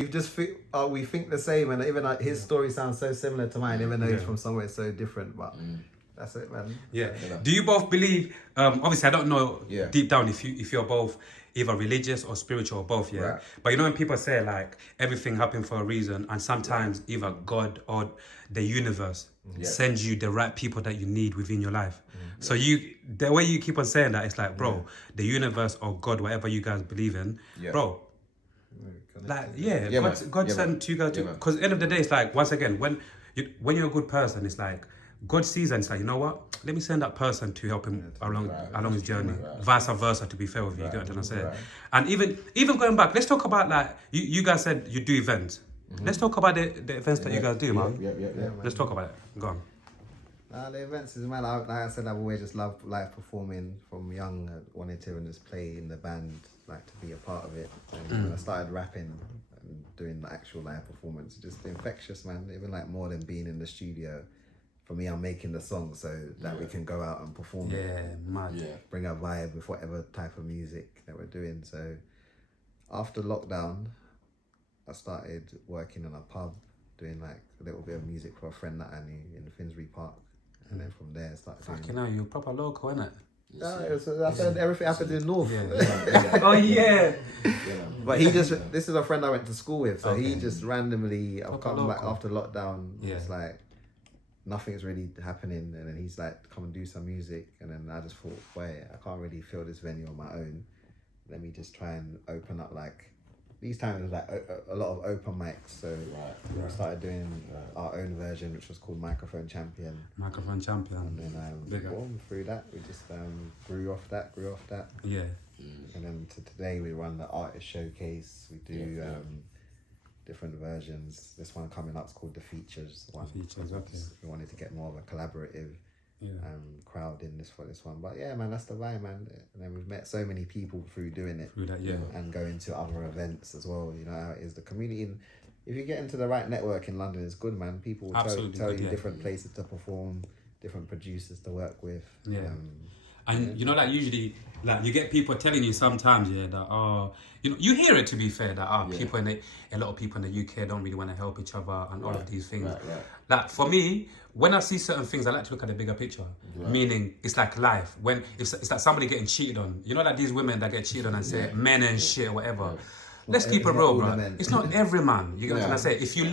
we think the same, and even like his story sounds so similar to mine, even though he's from somewhere so different. But that's it, man. Yeah. Do you both believe? Obviously, I don't know deep down if you're both either religious or spiritual or both. Yeah. Right. But you know when people say like everything happened for a reason, and sometimes either God or the universe sends you the right people that you need within your life. So the way you keep on saying that, it's like, bro, the universe or God, whatever you guys believe in, bro. Like God sent you guys to, because at the end of the day it's like, once again, when you're a good person, it's like God sees and it's like, you know what, let me send that person to help him along his journey, vice versa, to be fair with you. You get what I'm saying? And even going back, let's talk about like you guys said you do events. Let's talk about the events that you guys do, man. Let's talk about it. Go on. The events is, man, like I said, I've always just loved live performing from young. I wanted to just play in the band, like to be a part of it. And when I started rapping and doing the actual live performance, just infectious, man. Even like more than being in the studio. For me, I'm making the song so that we can go out and perform. Bring a vibe with whatever type of music that we're doing. So after lockdown, I started working in a pub, doing like a little bit of music for a friend that I knew in Finsbury Park. And then from there, I started doing... Fucking hell, you're proper local, innit? I said everything happened in North. Oh, yeah. But this is a friend I went to school with, so he just randomly, I've come back after lockdown, it's like, nothing's really happening, and then he's like, come and do some music, and then I just thought, wait, I can't really fill this venue on my own. Let me just try and open up, like, these times it was like a lot of open mics, so we started doing our own version, which was called Microphone Champion. And then through that, we just grew off that. Yeah. And then to today, we run the artist showcase. We do different versions. This one coming up is called The Features. We wanted to get more of a collaborative crowd in this for this one, but yeah, man, that's the vibe, man. And then we've met so many people through doing it, and going to other events as well. You know how it is, the community. If you get into the right network in London, it's good, man. People will tell you different places to perform, different producers to work with. And you know, like usually, like you get people telling you sometimes, that you hear it, to be fair, that a lot of people in the UK don't really want to help each other and all of these things. Like for me, when I see certain things, I like to look at the bigger picture. Meaning, it's like life. When it's like somebody getting cheated on. You know, like these women that get cheated on and say men and shit or whatever. Let's keep it real, bro. It's not every man. You get what I'm saying? If you're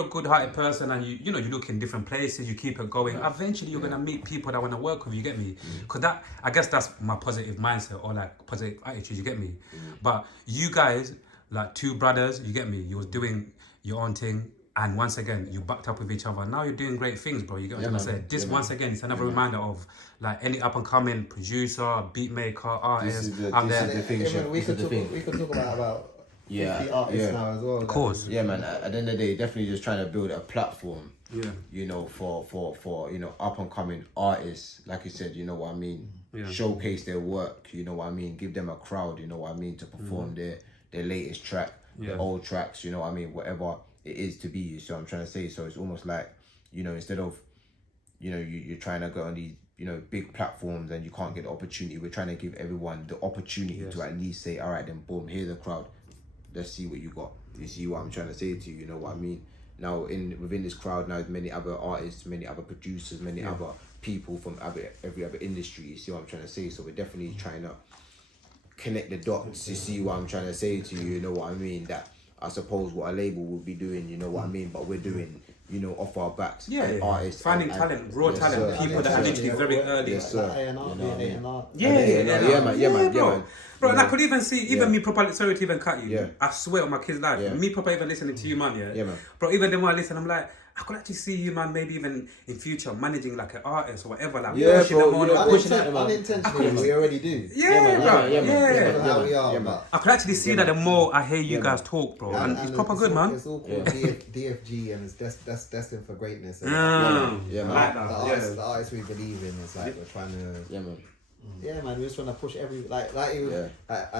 a good-hearted person and you look in different places, you keep it going. Eventually, you're gonna meet people that want to work with you. Get me? Because I guess that's my positive mindset or like positive attitude. You get me? But you guys, like two brothers, you get me? You was doing your own thing. And once again, you backed up with each other. Now you're doing great things, bro. You get what I'm saying? This once again, it's another reminder of like any up and coming producer, beat maker, artist out there. We could talk about the artists now as well. Of course. Yeah, man. At the end of the day, definitely just trying to build a platform. You know, for up and coming artists, like you said, you know what I mean. Showcase their work. You know what I mean. Give them a crowd. You know what I mean, to perform their latest track, their old tracks. You know what I mean. Whatever it is to be, so I'm trying to say. So it's almost like, you know, instead of, you know, you're trying to go on these, you know, big platforms and you can't get the opportunity. We're trying to give everyone the opportunity to at least say, all right, then boom, here's the crowd. Let's see what you got. You see what I'm trying to say to you? You know what I mean? Now within this crowd now, there's many other artists, many other producers, many other people from every other industry. You see what I'm trying to say? So we're definitely trying to connect the dots. You see what I'm trying to say to you? You know what I mean? That I suppose what a label would be doing, you know what I mean? But we're doing, you know, off our backs. Artists. Finding talent, raw talent, people that are literally very early. Yes, sir. Man. Bro, and I could even see, me properly, sorry to even cut you. I swear on my kid's life, me properly even listening to you, man, man. Bro, even then when I listen, I'm like, I could actually see you, man, maybe even in future managing like an artist or whatever, like pushing them on, pushing them on. Unintentionally, we already do. How we are. I could actually see that the more I hear you guys talk, bro, and it's proper good, man. It's all called DFG, and that's destined for greatness. The artists we believe in, it's like we're trying to. Yeah, man, we're just trying to push I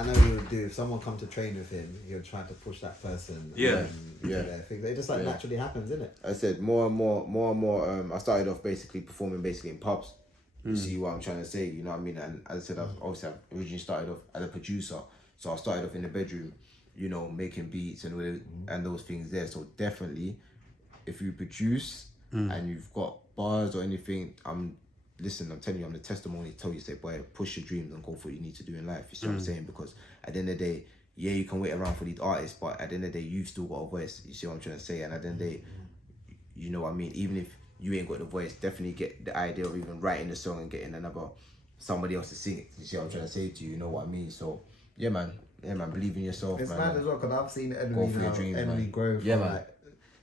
know he would do, if someone come to train with him, he would try to push that person. It just like naturally happens, isn't it? I said more and more, I started off performing in pubs. You see what I'm trying to say, you know what I mean? And as I said, I've originally started off as a producer. So I started off in the bedroom, you know, making beats and those things there. So definitely, if you produce and you've got bars or anything, I'm telling you, I'm the testimony to tell you, say, boy, push your dreams and go for what you need to do in life. You see what I'm saying? Because at the end of the day, yeah, you can wait around for these artists, but at the end of the day, you've still got a voice. You see what I'm trying to say? And at the end of the day, you know what I mean? Even if you ain't got the voice, definitely get the idea of even writing the song and getting somebody else to sing it. You see what I'm trying to say to you? You know what I mean? So, yeah, man, believe in yourself, it's man. It's mad as well, because I've seen Enemy grow from like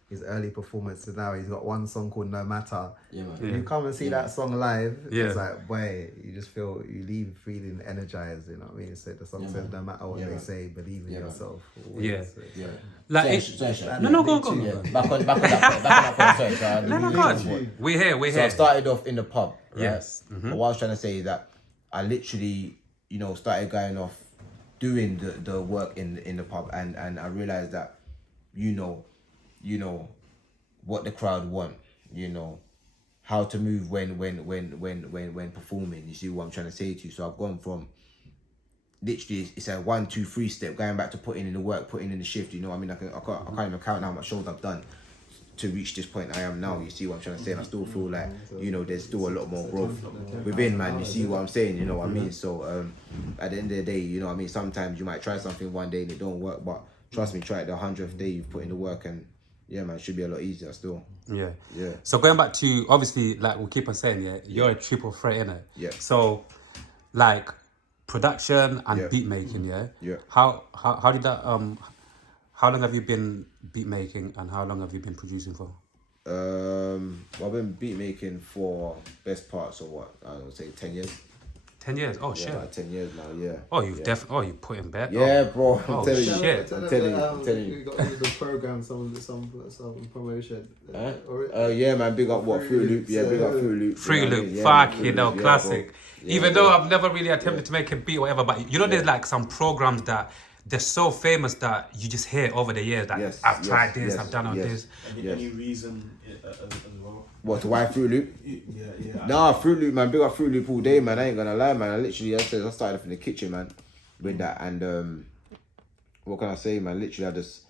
his early performances. Now he's got one song called No Matter. Yeah, man. You come and see that song live, it's like, boy, you just you leave feeling energized, you know what I mean? So the song says, no matter what they say, believe in yourself. Always. Yeah. Like, go on. Yeah. Back on that point, sorry. No, go on. We're here. So I started off in the pub, right? Yes. But what I was trying to say is that I literally, you know, started going off doing the work in the pub, and I realized that, you know what the crowd want, you know, how to move when performing. You see what I'm trying to say to you? So I've gone from literally, it's a 1, 2, 3 step, going back to putting in the work, putting in the shift. You know what I mean? I can't even count how much shows I've done to reach this point I am now. You see what I'm trying to say? And I still feel like, you know, there's still a lot more growth within, man. You see what I'm saying? You know what I mean? So at the end of the day, you know what I mean? Sometimes you might try something one day and it don't work, but trust me, try it the 100th day, you've put in the work, and yeah, man, it should be a lot easier still. Yeah. Yeah. So going back to, obviously, like we keep on saying, you're a triple threat, innit? Yeah. So, like, production and beat making, Yeah. How did that, how long have you been beat making and how long have you been producing for? Well, I've been beat making for best parts of what, I would say 10 years. 10 years? Oh, shit. Like 10 years now, yeah. Oh, you've definitely, you put in back? Yeah, bro. I'm telling you. Shit. I'm telling you. You got all the program, some promotion. Yeah, man, big up Fruit Loop. Yeah, big up Fruit Loop. Fruit Loop, fuck you know, classic. Even though I've never really attempted to make a beat or whatever, but you know, there's like some programs that they're so famous that you just hear over the years that I've tried this, I've done all this. Any reason as well? What, to why Fruit Loop? Yeah. Nah, Fruit Loop, man. Big up Fruit Loop all day, man. I ain't gonna lie, man. I started off in the kitchen, man, with that. And what can I say, man? Literally, I just,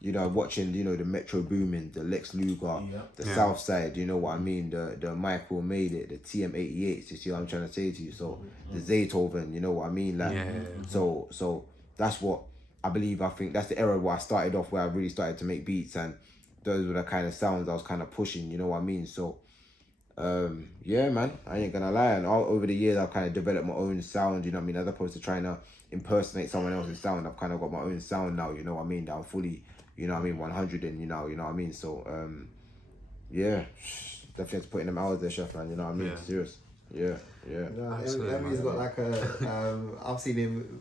you know, watching, you know, the Metro Boomin, the Lex Luger, the South Side, you know what I mean? The Michael Made It, the TM88s, you see what I'm trying to say to you? So, the Zaytoven, you know what I mean? Like, so that's what I think that's the era where I started off, where I really started to make beats, and those were the kind of sounds I was kind of pushing, you know what I mean? So, yeah, man, I ain't gonna lie. And over the years, I've kind of developed my own sound, you know what I mean? As opposed to trying to impersonate someone else's sound, I've kind of got my own sound now, you know what I mean? That I'm fully, you know what I mean, 100 in, you know what I mean? So, yeah, definitely have to put in them hours there, chef, man, you know what I mean? Yeah. Serious. Yeah. Emmy's got like I've seen him,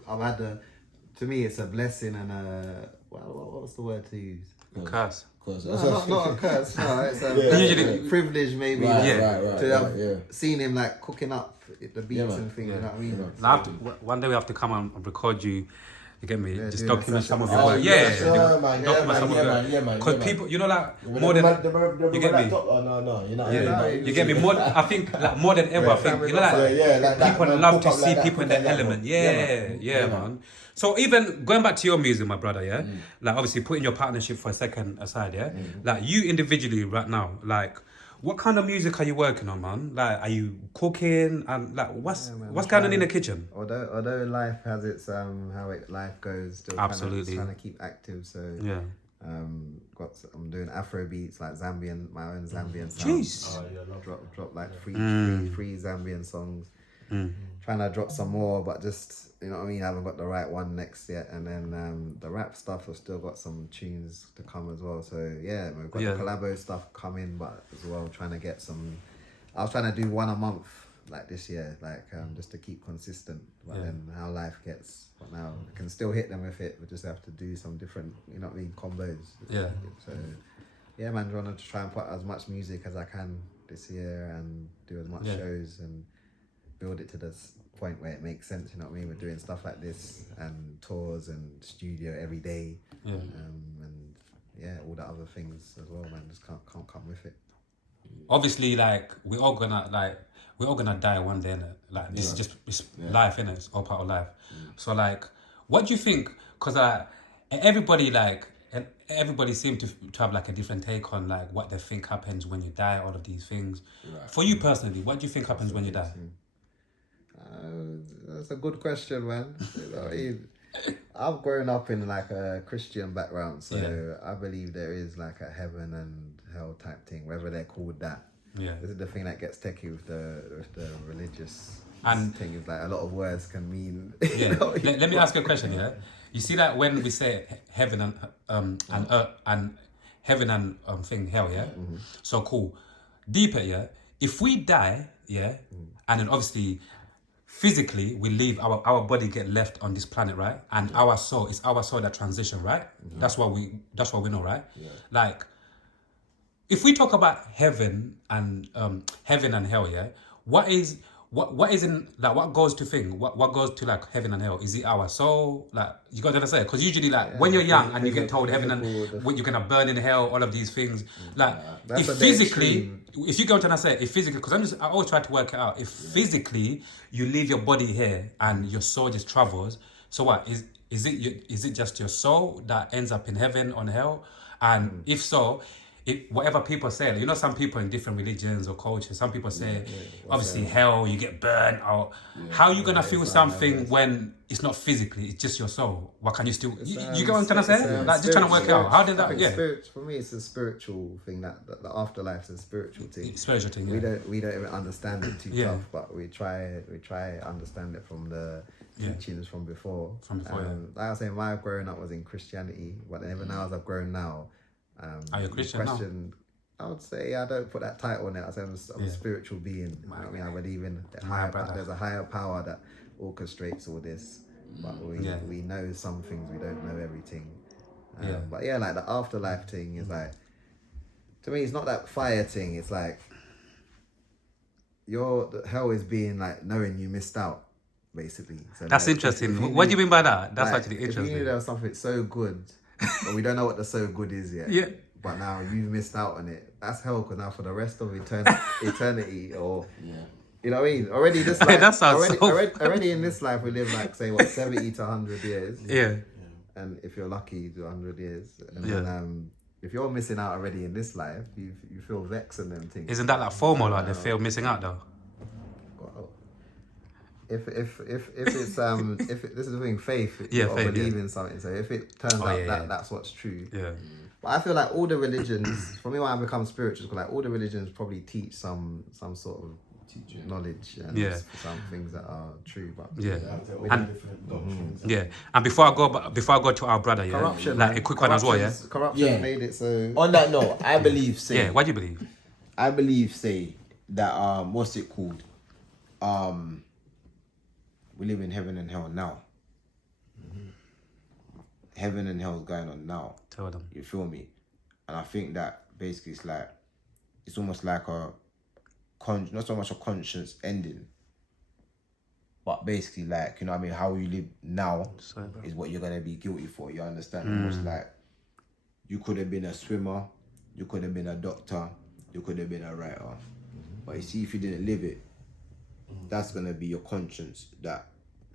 to me, it's a blessing and what's the word to use? Curse. No, not a curse. No, it's a privilege, maybe. To have seen him like cooking up the beats and things. You know what I mean? Now, one day we have to come and record you. You get me? Just document some of your Oh, work. Document some of your work. Because people, you know, like more than you get me. No, you're not. You get me? More, I think, like more than ever. I think you know, like people love to see people in their element. Yeah, man. So even going back to your music, my brother, like obviously putting your partnership for a second aside, like you individually right now, like what kind of music are you working on, man? Like, are you cooking? And like, what's going on in the kitchen? Although life has its life goes, still absolutely trying to keep active. So I'm doing Afro beats, like Zambian, my own Zambian sounds. Jeez. Drop like three Zambian songs. Trying to drop some more, but just, you know what I mean, I haven't got the right one next yet. And then the rap stuff, I've still got some tunes to come as well. So yeah, we've got the collabo stuff coming, but as well trying to get some. I was trying to do one a month like this year, like just to keep consistent. But then how life gets, but now I can still hit them with it. We just have to do some different, you know what I mean, combos. Yeah. So yeah, man, trying to try and put as much music as I can this year and do as much shows and build it to this point where it makes sense, you know what I mean? We're doing stuff like this and tours and studio every day, and all the other things as well, man. Just can't come with it. Obviously, like we're all gonna die one day, innit? Like this is just life, innit? It's all part of life. So like, what do you think? Because everybody like, and everybody seems to have like a different take on like what they think happens when you die, all of these things. Right. For you personally, what do you think happens when you die? That's a good question, man. I've grown up in like a Christian background, so I believe there is like a heaven and hell type thing, whether they're called that. Yeah, this is the thing that gets techie with the religious thing. Is like a lot of words can mean. Yeah. Let me ask you a question. Yeah, you see that when we say heaven and earth and heaven and thing hell, yeah. Mm-hmm. So cool, deeper, yeah. If we die, yeah, and then obviously. Physically, we leave our body get left on this planet, right? And our soul, it's our soul that transition, right? Mm-hmm. That's what we know, right? Yeah. Like, if we talk about heaven and hell, yeah, what is in like what goes to thing? What goes to like heaven and hell? Is it our soul? Like you got to understand, because usually like when you're young and you get told heaven and when you're gonna burn in hell, all of these things. Like if physically, if you go to understand, if physically, because I always try to work it out. If physically you leave your body here and your soul just travels, so what is it just your soul that ends up in heaven or hell? And if so. Whatever people say, you know, some people in different religions or cultures, some people say, obviously hell, you get burned. Or how are you gonna feel something when it's not physically, it's just your soul? What can you still? You get what I'm trying to say? Like just trying to work it out. How did that? Yeah. For me, it's a spiritual thing. That the afterlife is a spiritual thing. Spiritual thing. We don't even understand it too tough, but we try understand it from the teachings from before. Like I was saying, my growing up was in Christianity, but even now as I've grown now. Are you a Christian now? I would say I don't put that title on it. I say I'm a spiritual being. I mean, I believe in there's a higher power that orchestrates all this, but we know some things, we don't know everything. But yeah, like the afterlife thing is like, to me, it's not that fire thing. It's like the hell is being like knowing you missed out, basically. So that's interesting. What do you mean by that? That's like, actually interesting. If you knew there was something so good. But we don't know what the so good is yet. Yeah. But now you've missed out on it. That's hell, because now for the rest of eternity, or you know what I mean. Already this life, that sounds already in this life we live like say 70 to 100 years. Yeah. And if you're lucky, you do 100 years. And then if you're missing out already in this life, you feel vexed and them things. Isn't that like FOMO, like they feel missing out though? If it's this is the thing, faith, you believe in something. So if it turns out that's what's true. Yeah. But I feel like all the religions, for me, when I become spiritual, because like all the religions probably teach some sort of knowledge and some things that are true. But and before I go to our brother, corruption, like a quick one as well, corruption made it so. On that note, I believe what do you believe? I believe that what's it called? We live in heaven and hell now. Mm-hmm. Heaven and hell is going on now. Tell them. You feel me? And I think that basically it's almost like not so much a conscience ending, but basically like, you know what I mean, how you live now is what you're going to be guilty for. You understand? Almost like you could have been a swimmer, you could have been a doctor, you could have been a writer. Mm-hmm. But you see, if you didn't live it, that's going to be your conscience that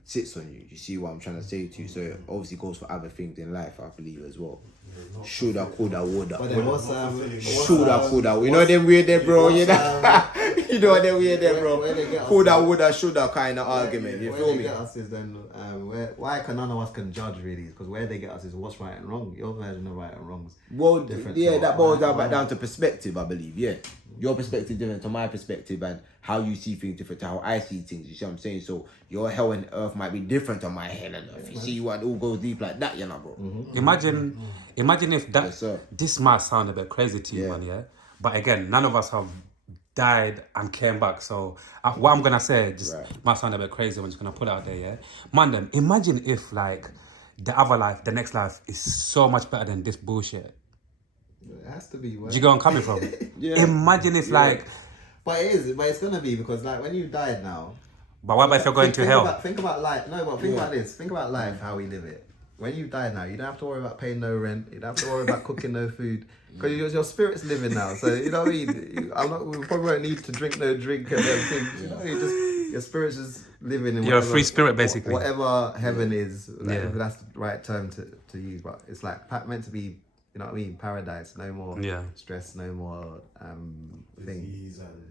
sits on you. You see what I'm trying to say to you? So it obviously goes for other things in life, I believe, as well. Shoulda, coulda, woulda. But then shoulda, coulda. You know them weird there, bro. You know, you know them weird there, bro. Coulda, woulda, shoulda kind of argument. You feel me? Where they get us is then why can none of us can judge really? Because where they get us is what's right and wrong. Your version of right and wrong is different. Yeah, that boils down to perspective, I believe. Yeah, your perspective different to my perspective, and how you see things different to how I see things. You see what I'm saying? So your hell and earth might be different to my hell and earth. You see what it all goes deep like that, you know, bro. Mm-hmm. Imagine if that. This might sound a bit crazy to you, man. Yeah, but again, none of us have died and came back. So what I'm gonna say might sound a bit crazy. I'm just gonna put it out there. Yeah, man. Then imagine if like the other life, the next life, is so much better than this bullshit. It has to be. Do you get where I'm coming from? Imagine if like. But it is. But it's gonna be, because like when you died now. But what about if you're going to hell? Think about life. No, but think about this. Think about life, how we live it. When you die now, you don't have to worry about paying no rent. You don't have to worry about cooking no food, because your spirit's living now. So you know what I mean. We probably won't need to drink no drink and everything. You know, your spirit's just living in You're a free spirit, basically. whatever heaven is, like, Yeah. if that's the right term to use, but it's like meant to be, you know what I mean, paradise, no more stress, no more thing. Disease and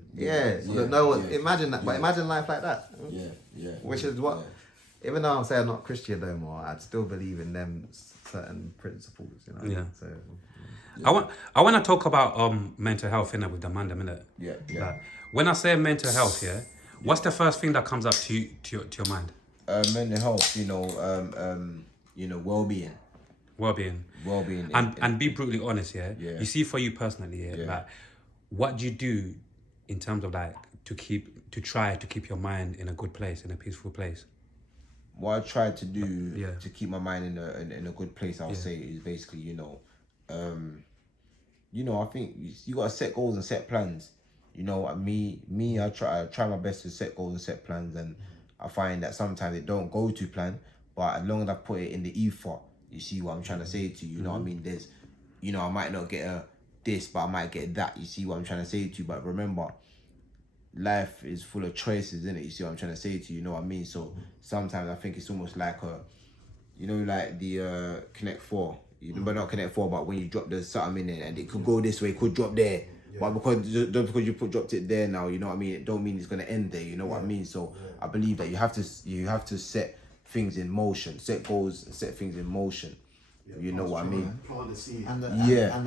Imagine that, but imagine life like that. Which is what, even though I'm saying I'm not Christian no more, I'd still believe in them certain principles, you know. Yeah. So I want to talk about mental health with the man, minute. Like, when I say mental health, what's the first thing that comes up to your mind? Mental health, well-being. Well-being. And be brutally honest, you see, for you personally, like, what do you do in terms of like to try to keep your mind in a good place, in a peaceful place? What I try to do to keep my mind in a good place, I'll say, is basically, I think you gotta set goals and set plans. I try my best to set goals and set plans, and I find that sometimes it don't go to plan, but as long as I put it in the ether, you see what I'm trying to say to you. You know what I mean? There's, I might not get this, but I might get that. You see what I'm trying to say to you? But remember, life is full of choices, isn't it? You see what I'm trying to say to you? You know what I mean? So sometimes I think it's almost like like the Connect 4. But not Connect 4, but when you drop the something in it, and it could go this way, it could drop there. But just because you dropped it there now, you know what I mean, it don't mean it's gonna end there. You know what I mean? So I believe that you have to set things in motion, set goals, and set things in motion. You know what I mean? Plant the seed. And the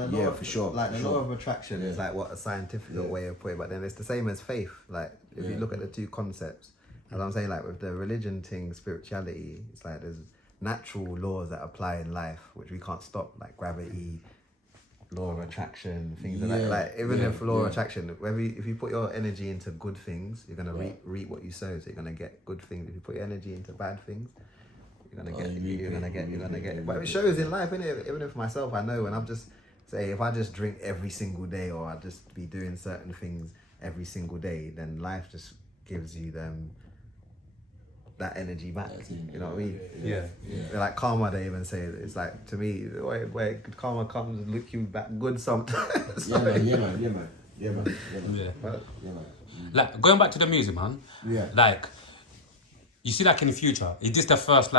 law for sure. Like the law of attraction is like what a scientific way of putting it, but then it's the same as faith. Like if you look at the two concepts, as I'm saying, like with the religion thing, spirituality, it's like there's natural laws that apply in life which we can't stop, like gravity, law of attraction, things like that. Like even if law of attraction, if you put your energy into good things, you're gonna reap what you sow. So you're gonna get good things. If you put your energy into bad things, you're gonna get. But it shows in life, innit? Even if myself, I know when I'm just say if I just drink every single day, or I just be doing certain things every single day, then life just gives you that energy back. You know what I mean? Yeah. Like karma, they even say it's like, to me, where good karma comes, look you back good sometimes. Yeah, man. Like going back to the music, man. Yeah. Like, you see, like in the future, is this the first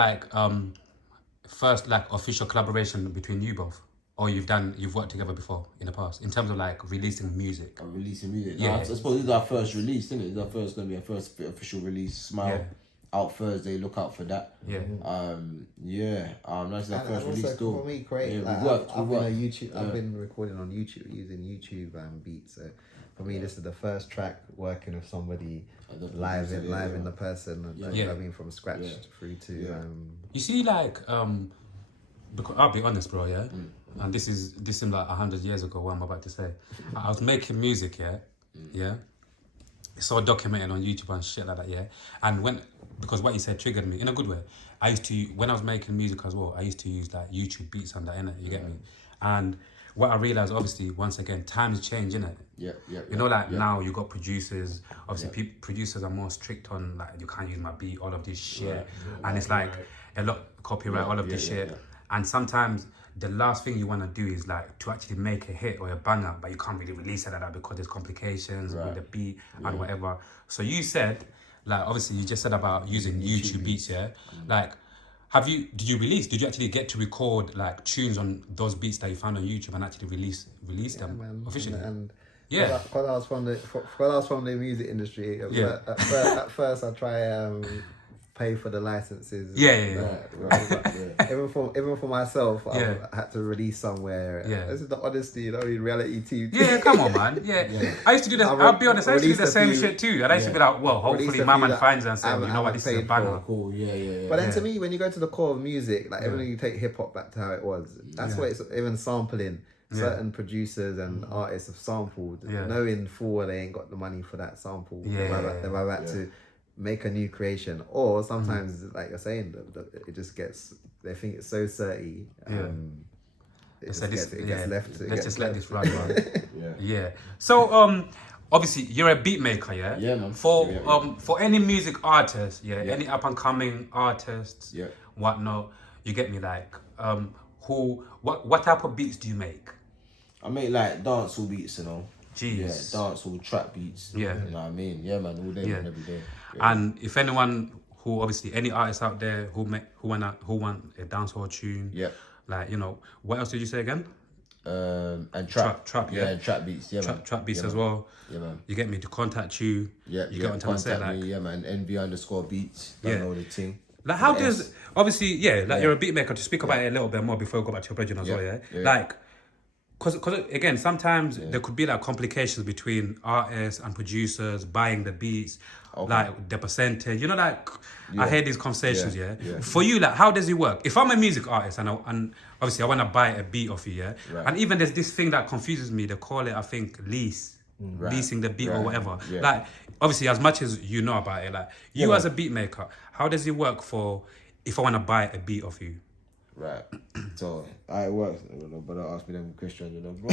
official collaboration between you both, or you've worked together before in the past in terms of like releasing music? Releasing music. Yeah. I suppose this is our first release, isn't it? This is gonna be our first official release. Smile. Out Thursday, look out for that. That's our first release still. For me, great. I've been recording on YouTube, using YouTube beats. So for me, this is the first track working with somebody live in the person. You know what I mean, from scratch through to. You see, like, because I'll be honest, bro, and this is like 100 years ago. What I'm about to say, I was making music, It's all documented on YouTube and shit like that, and because what you said triggered me in a good way. I used to, when I was making music as well, I used to use like YouTube beats and that, innit? You get me? And what I realized, obviously, once again, times change, innit? Now you got producers. Obviously, producers are more strict on like, you can't use my beat, all of this shit, and it's like a lot copyright, all of this shit. And sometimes the last thing you want to do is like to actually make a hit or a banger, but you can't really release it like that because there's complications with the beat and whatever. So you said, like, obviously you just said about using YouTube beats, like, did you actually get to record like tunes on those beats that you found on YouTube and actually release them officially? Because I was from the music industry. At first I try pay for the licenses. Even for myself, I had to release somewhere. This is the honesty, reality TV. Yeah, come on, man. I used to do this. I'll be honest. I used to do the same shit too. And I used to be like, well, hopefully my man finds it and say, you know what, this is a banger. Cool. But then to me, when you go to the core of music, like even when you take hip hop back to how it was, that's what it's even sampling. Certain producers and artists have sampled, knowing full they ain't got the money for that sample. They've had to make a new creation, or sometimes like you're saying, it just gets, they think it's so dirty. It gets left. Let's just let this run, man. So obviously you're a beat maker, man. For any music artist, any up and coming artists, whatnot, you get me, like what type of beats do you make? I make like dancehall beats, Jeez. dancehall trap beats. Yeah. You know what I mean? Yeah, man, all day and every day. And if anyone who obviously any artists out there who want a dancehall tune, like, you know, what else did you say again? And trap, and trap beats, trap beats as well. Yeah, man. You get me to contact you. You get what I'm saying, like, yeah, man. NV_beats. Don't know the thing. Like, how does obviously, you're a beat maker. To speak about it a little bit more before we go back to your brethren as well, like, because again, sometimes there could be like complications between artists and producers buying the beats, like the percentage. You know, like I hear these conversations. For you, like, how does it work? If I'm a music artist and obviously I want to buy a beat off you, and even there's this thing that confuses me. They call it, I think, leasing the beat or whatever. Like, obviously, as much as you know about it, like you as a beat maker, how does it work for if I want to buy a beat off you? Right. So how it works, but don't ask me them questions, you know. Bro,